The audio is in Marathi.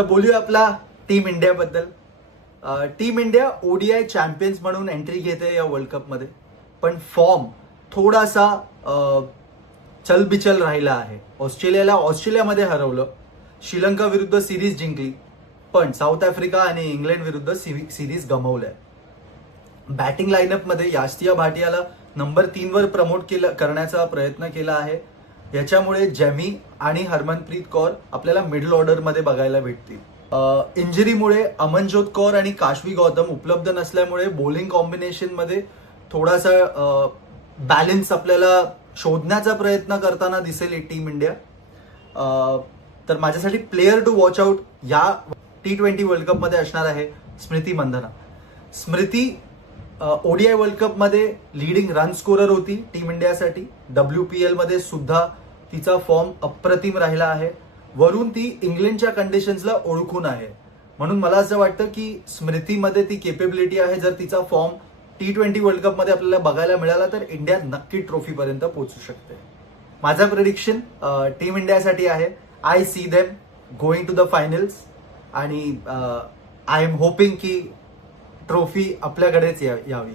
तर बोलूया आपला टीम इंडियाबद्दल. टीम इंडिया ओडीआय चॅम्पियन्स म्हणून एंट्री घेते या वर्ल्ड कपमध्ये, पण फॉर्म थोडासा चलबिचल राहिला आहे. ऑस्ट्रेलियामध्ये हरवलं, श्रीलंका विरुद्ध सिरीज जिंकली, पण साऊथ आफ्रिका आणि इंग्लंड विरुद्ध सिरीज गमावल्या. बॅटिंग लाईनअपमध्ये यास्तिया भाटियाला नंबर 3 वर प्रमोट करण्याचा प्रयत्न केला आहे. याच्यामुळे जेमी आणि हरमनप्रीत कौर आपल्याला मिडल ऑर्डरमध्ये बघायला भेटतील. इंजरीमुळे अमनजोत कौर आणि काशवी गौतम उपलब्ध नसल्यामुळे बॉलिंग कॉम्बिनेशन मध्ये थोडासा बॅलन्स आपल्याला शोधण्याचा प्रयत्न करताना दिसेल टीम इंडिया. तर माझ्यासाठी प्लेअर टू वॉच आउट या T20 वर्ल्ड कप मध्ये असणार आहे स्मृती मंधना. स्मृती ओडीआय वर्ल्ड कप मध्ये लीडिंग रन स्कोरर होती टीम इंडियासाठी. WPL मध्ये सुद्धा तिचा फॉर्म अप्रतिम राहिला आहे. वरून ती इंग्लंडच्या कंडिशन्सला ओळखून आहे, म्हणून मला असं वाटतं की स्मृतीमध्ये ती केपेबिलिटी आहे. जर तिचा फॉर्म T20 वर्ल्ड कप मध्ये आपल्याला बघायला मिळाला तर इंडिया नक्की ट्रॉफी पर्यंत पोहोचू शकते. माझा प्रेडिक्शन टीम इंडियासाठी आहे. I see them going to the finals आणि आय एम होपिंग की ट्रॉफी आपल्याकडेच यावी.